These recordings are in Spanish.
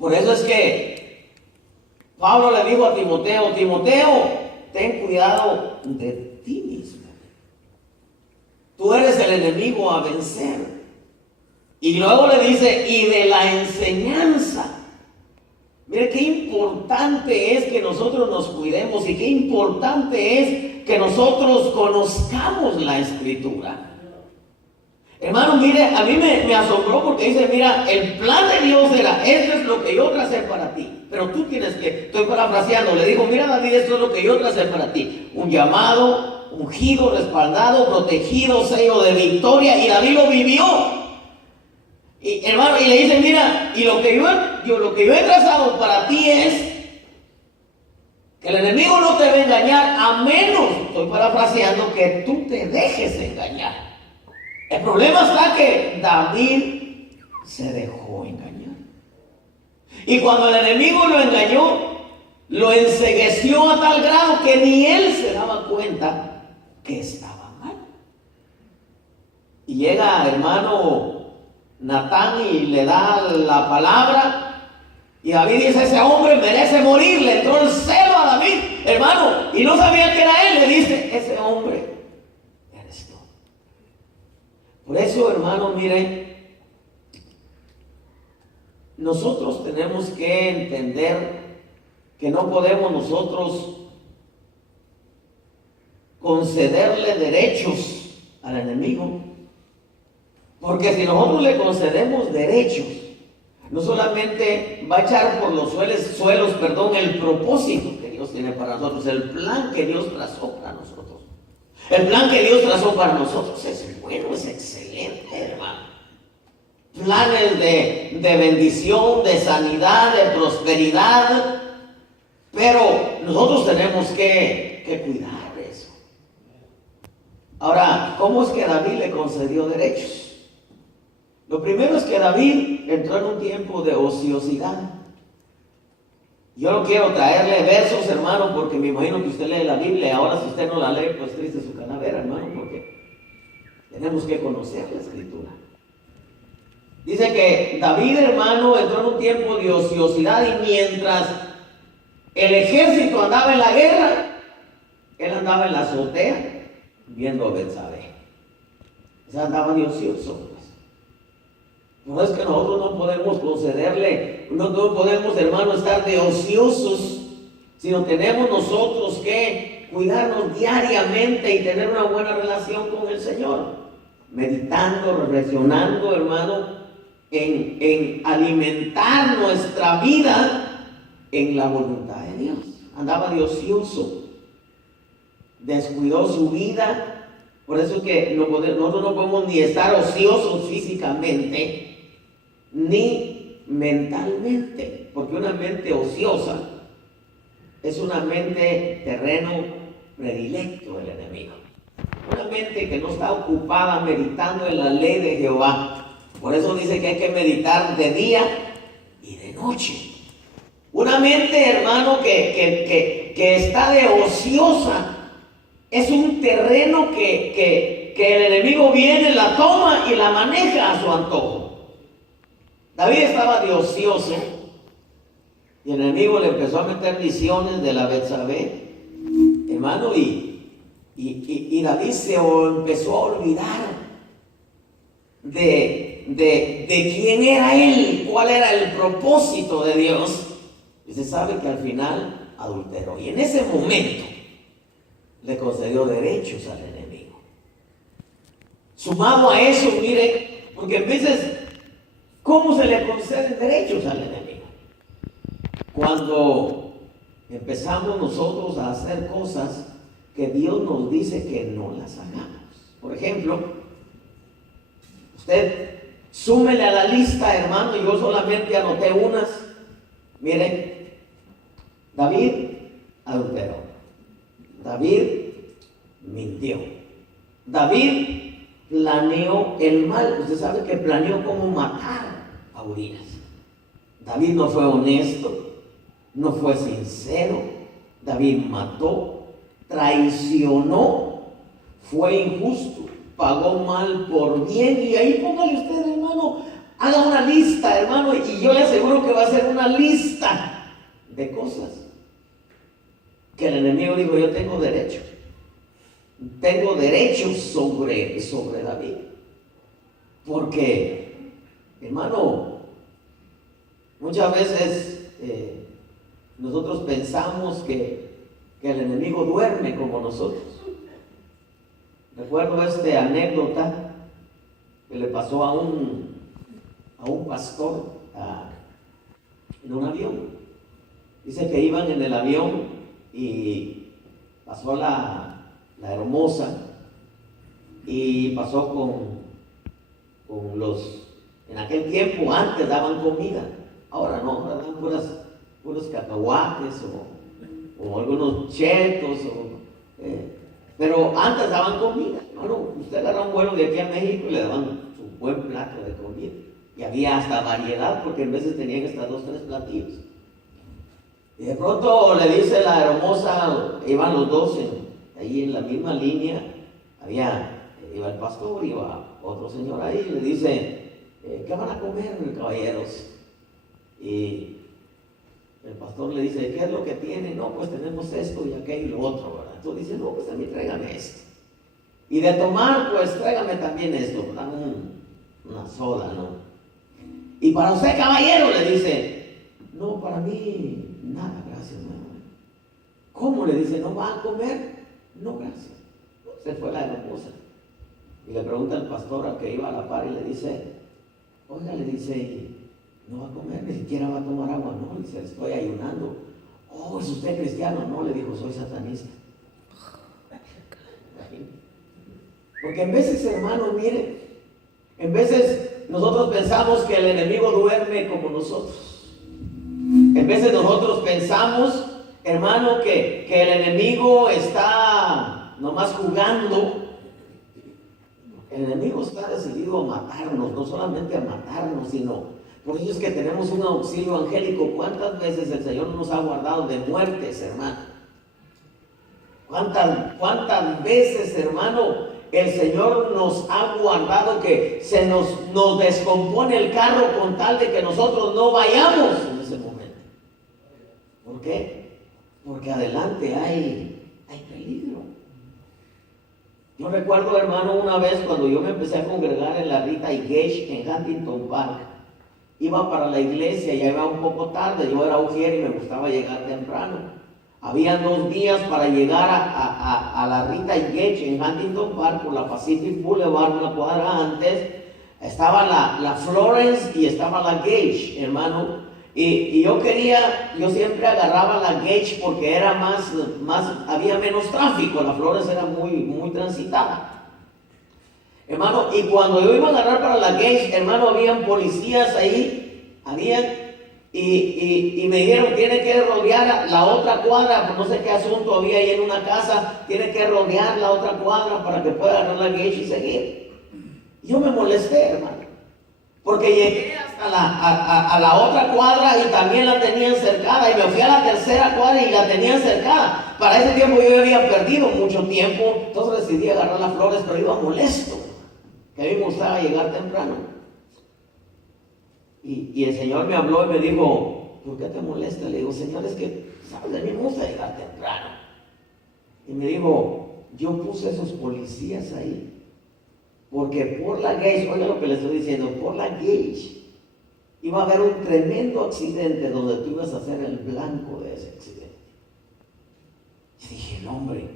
Por eso es que Pablo le dijo a Timoteo: Timoteo, ten cuidado de ti mismo. Tú eres el enemigo a vencer. Y luego le dice: y de la enseñanza. Mire qué importante es que nosotros nos cuidemos y qué importante es que nosotros conozcamos la Escritura. Hermano, mire, a mí me asombró porque dice: mira, el plan de Dios era, esto es lo que yo tracé para ti. Pero tú tienes que, estoy parafraseando, le digo: mira, David, esto es lo que yo tracé para ti. Un llamado, ungido, respaldado, protegido, sello de victoria. Y David lo vivió. Y hermano, y le dice: mira, y lo que yo he trazado para ti es que el enemigo no te va a engañar, a menos, estoy parafraseando, que tú te dejes engañar. El problema está que David se dejó engañar. Y cuando el enemigo lo engañó, lo encegueció a tal grado que ni él se daba cuenta que estaba mal. Y llega, hermano, Natán y le da la palabra. Y David dice: ese hombre merece morir. Le entró el celo a David, hermano, y no sabía que era él. Le dice: ese hombre eres tú. Por eso, hermano, mire, nosotros tenemos que entender que no podemos nosotros concederle derechos al enemigo. Porque si nosotros le concedemos derechos, no solamente va a echar por los suelos, el propósito que Dios tiene para nosotros, el plan que Dios trazó para nosotros. El plan que Dios trazó para nosotros es bueno, es excelente, hermano. Planes de bendición, de sanidad, de prosperidad. Pero nosotros tenemos que cuidar de eso. Ahora, ¿cómo es que David le concedió derechos? Lo primero es que David entró en un tiempo de ociosidad. Yo no quiero traerle versos, hermano, porque me imagino que usted lee la Biblia. Ahora, si usted no la lee, pues triste su calavera, hermano, porque tenemos que conocer la Escritura. Dice que David, hermano, entró en un tiempo de ociosidad, y mientras el ejército andaba en la guerra, él andaba en la azotea viendo a Betsabé. O sea, andaba de ocioso. No es que nosotros no podemos concederle, no podemos, hermano, estar de ociosos, sino tenemos nosotros que cuidarnos diariamente y tener una buena relación con el Señor, meditando, reflexionando, hermano, en alimentar nuestra vida en la voluntad de Dios. Andaba de ocioso, descuidó su vida. Por eso es que nosotros no podemos ni estar ociosos físicamente ni mentalmente, porque una mente ociosa es una mente terreno predilecto del enemigo, una mente que no está ocupada meditando en la ley de Jehová. Por eso dice que hay que meditar de día y de noche. Una mente, hermano, que está de ociosa es un terreno que el enemigo viene, la toma y la maneja a su antojo. David estaba de ocioso y el enemigo le empezó a meter visiones de la Betsabé, hermano, y David se empezó a olvidar de quién era él, cuál era el propósito de Dios. Y se sabe que al final adulteró, y en ese momento le concedió derechos al enemigo. Sumado a eso, mire, porque a veces, ¿cómo se le conceden derechos al enemigo? Cuando empezamos nosotros a hacer cosas que Dios nos dice que no las hagamos. Por ejemplo, usted súmele a la lista, hermano, y yo solamente anoté unas. Miren, David adulteró, David mintió, David planeó el mal. Usted sabe que planeó cómo matar a Urías. David no fue honesto, no fue sincero. David mató, traicionó, fue injusto, pagó mal por bien. Y ahí póngale usted, hermano, Haga una lista, hermano, y yo le aseguro que va a ser una lista de cosas que el enemigo dijo: yo tengo derecho sobre David. Porque, hermano, muchas veces nosotros pensamos que el enemigo duerme como nosotros. Recuerdo esta anécdota que le pasó a un pastor en un avión. Dice que iban en el avión y pasó la hermosa y pasó con los, en aquel tiempo antes daban comida, ahora no, ahora dan puros cacahuates o algunos chetos, pero antes daban comida. Bueno, usted agarraba un vuelo de aquí a México y le daban su buen plato de comida. Y había hasta variedad, porque en veces tenían hasta 2, 3 platillos. Y de pronto le dice la hermosa, iban los dos ahí en la misma línea, iba el pastor, iba otro señor ahí, y le dice: ¿qué van a comer, caballeros? Y el pastor le dice: ¿qué es lo que tiene? No, pues tenemos esto y aquello y lo otro, ¿verdad? Entonces dice: no, pues a mí tráigame esto. Y de tomar, pues tráigame también esto, dan una soda, ¿no? Y para usted, caballero, le dice: no, para mí nada, gracias, no. ¿Cómo? Le dice: ¿no va a comer? No, gracias. Se fue la hermosa. Y le pregunta al pastor al que iba a la par y le dice: oiga, le dice, ¿no va a comer? Ni siquiera va a tomar agua. No, le dice: estoy ayunando. Oh, ¿es usted cristiano? No, le dijo: soy satanista. Porque en veces, hermano, mire, en veces nosotros pensamos que el enemigo duerme como nosotros. En veces nosotros pensamos, hermano, que el enemigo está nomás jugando. El enemigo está decidido a matarnos, no solamente a matarnos, sino, por eso es que tenemos un auxilio angélico. ¿Cuántas veces el Señor nos ha guardado de muertes, hermano? ¿Cuántas veces, hermano, el Señor nos ha guardado que se nos descompone el carro con tal de que nosotros no vayamos en ese momento? ¿Por qué? Porque adelante hay peligro. Yo recuerdo, hermano, una vez cuando yo me empecé a congregar en la Rita y Gage en Huntington Park. Iba para la iglesia, ya iba un poco tarde, yo era ujier y me gustaba llegar temprano. Habían 2 días para llegar a la Rita y Gage en Huntington Park por la Pacific Boulevard, una cuadra antes. Estaba la Florence y estaba la Gage, hermano. Y yo siempre agarraba la Gage porque era había menos tráfico. La Florence era muy transitada, hermano. Y cuando yo iba a agarrar para la Gage, hermano, habían policías ahí, y me dijeron: tiene que rodear la otra cuadra, pues no sé qué asunto había ahí en una casa, tiene que rodear la otra cuadra para que pueda agarrar la Gage y seguir. Yo me molesté, hermano, porque llegué hasta a la otra cuadra y también la tenían cercada, y me fui a la tercera cuadra y la tenían cercada. Para ese tiempo yo había perdido mucho tiempo, entonces decidí agarrar las Flores, pero iba molesto, que a mí me gustaba llegar temprano. Y el Señor me habló y me dijo: ¿por qué te molesta? Le digo: Señor, es que, ¿sabes? A mí me gusta llegar temprano. Y me dijo: yo puse esos policías ahí porque por la Gage, oiga lo que le estoy diciendo, por la Gage iba a haber un tremendo accidente donde tú ibas a ser el blanco de ese accidente. Y dije: no, hombre,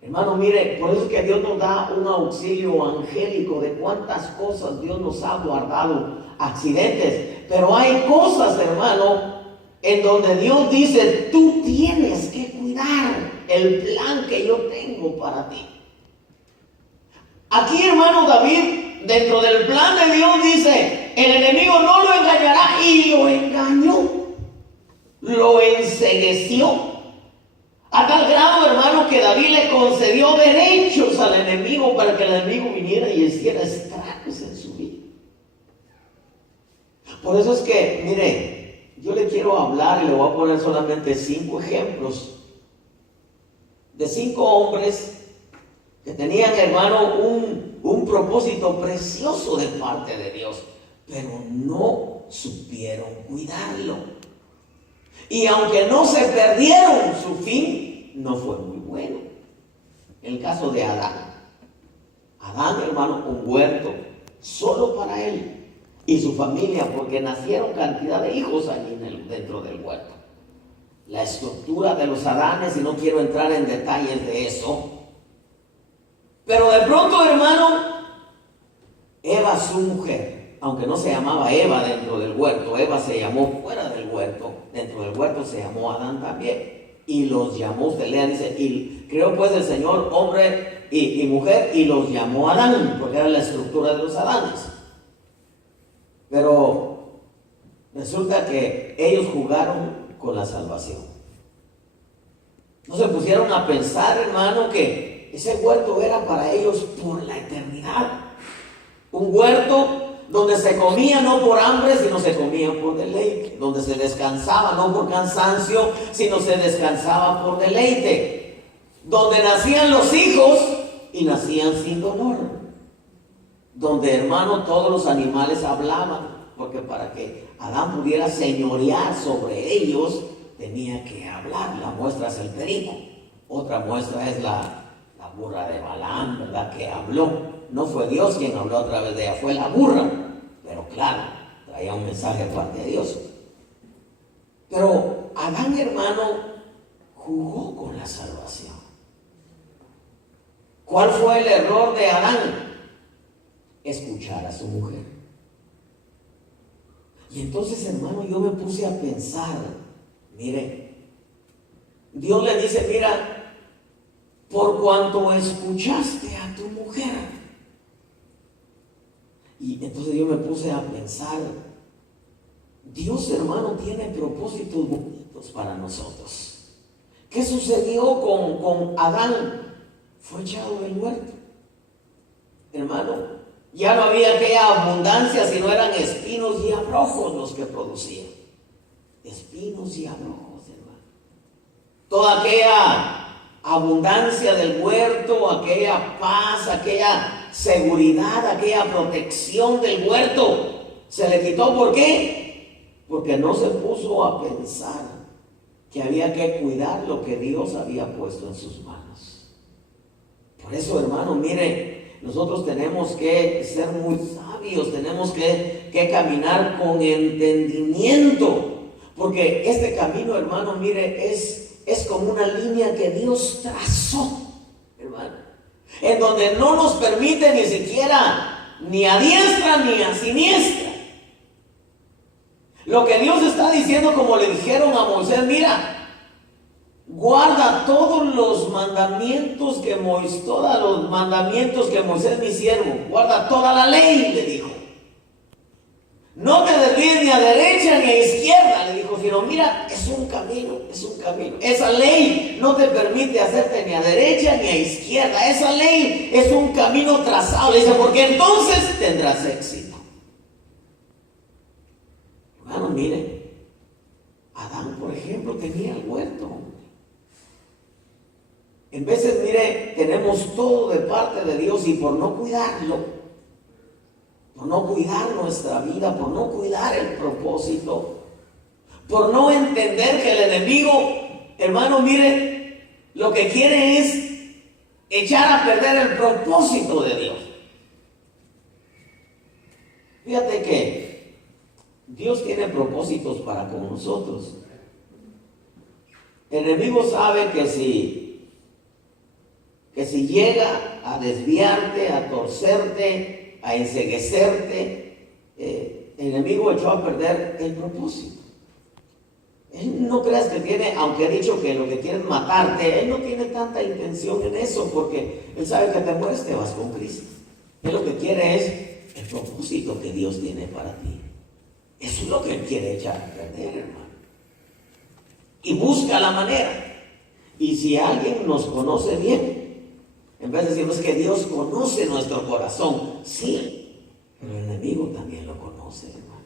hermano, mire, por eso es que Dios nos da un auxilio angélico. De cuántas cosas Dios nos ha guardado, accidentes. Pero hay cosas, hermano, en donde Dios dice: tú tienes que cuidar el plan que yo tengo para ti. Aquí, hermano, David, dentro del plan de Dios, dice: el enemigo no lo engañará, y lo engañó, lo encegueció. A tal grado, hermano, que David le concedió derechos al enemigo para que el enemigo viniera y hiciera estragos en su vida. Por eso es que, mire, yo le quiero hablar y le voy a poner solamente 5 ejemplos de 5 hombres que tenían, hermano, un propósito precioso de parte de Dios. pero no supieron cuidarlo. Y aunque no se perdieron, su fin no fue muy bueno. El caso de Adán. Adán, hermano, un huerto solo para él y su familia, porque nacieron cantidad de hijos allí dentro del huerto. La estructura de los Adanes, y no quiero entrar en detalles de eso, pero de pronto, hermano, Eva, su mujer, aunque no se llamaba Eva dentro del huerto, Eva se llamó fuera del huerto, dentro del huerto se llamó Adán también, y los llamó, usted lea, dice, y creó pues el Señor hombre y mujer, y los llamó Adán, porque era la estructura de los Adanes. Pero resulta que ellos jugaron con la salvación. No se pusieron a pensar, hermano, que ese huerto era para ellos por la eternidad. Un huerto donde se comía no por hambre, sino se comía por deleite. Donde se descansaba no por cansancio, sino se descansaba por deleite. Donde nacían los hijos y nacían sin dolor. Donde, hermano, todos los animales hablaban, porque para que Adán pudiera señorear sobre ellos, tenía que hablar. La muestra es el perico. Otra muestra es la burra de Balaam, ¿verdad? Que habló. No fue Dios quien habló a través de ella, fue la burra. Pero claro, traía un mensaje de parte de Dios. Pero Adán, hermano, jugó con la salvación. ¿Cuál fue el error de Adán? Escuchar a su mujer. Y entonces, hermano, yo me puse a pensar, mire, Dios le dice, mira, por cuanto escuchaste a tu mujer. Y entonces yo me puse a pensar, Dios, hermano, tiene propósitos bonitos para nosotros. ¿Qué sucedió con Adán? Fue echado del huerto. Hermano, ya no había aquella abundancia, sino eran espinos y abrojos los que producían. Espinos y abrojos, hermano. Toda aquella abundancia del huerto, aquella paz, aquella seguridad, aquella protección del huerto, se le quitó. ¿Por qué? Porque no se puso a pensar que había que cuidar lo que Dios había puesto en sus manos. Por eso, hermano, mire, nosotros tenemos que ser muy sabios, tenemos que caminar con entendimiento, porque este camino, hermano, mire, es como una línea que Dios trazó, hermano, en donde no nos permite ni siquiera ni a diestra ni a siniestra. Lo que Dios está diciendo, como le dijeron a Moisés, mira, guarda todos los mandamientos que Moisés, mi siervo, guarda toda la ley, le dijo. No te desvíes ni a derecha ni a izquierda, le dijo, sino mira, es un camino. Esa ley no te permite hacerte ni a derecha ni a izquierda. Esa ley es un camino trazado, le dice, porque entonces tendrás éxito. Hermano, mire, Adán, por ejemplo, tenía el huerto. En veces, mire, tenemos todo de parte de Dios y por no cuidarlo, por no cuidar nuestra vida, por no cuidar el propósito, por no entender que el enemigo, hermano, mire, lo que quiere es echar a perder el propósito de Dios. Fíjate que Dios tiene propósitos para con nosotros. El enemigo sabe que si llega a desviarte, a torcerte, a enceguecerte, el enemigo echó a perder el propósito. Él no creas que tiene, aunque ha dicho que lo que quiere es matarte, él no tiene tanta intención en eso, porque él sabe que te mueres, te vas con Cristo. Él lo que quiere es el propósito que Dios tiene para ti. Eso es lo que él quiere echar a perder, hermano. Y busca la manera. Y si alguien nos conoce bien, en vez de decirnos que Dios conoce nuestro corazón, sí, pero el enemigo también lo conoce, hermano.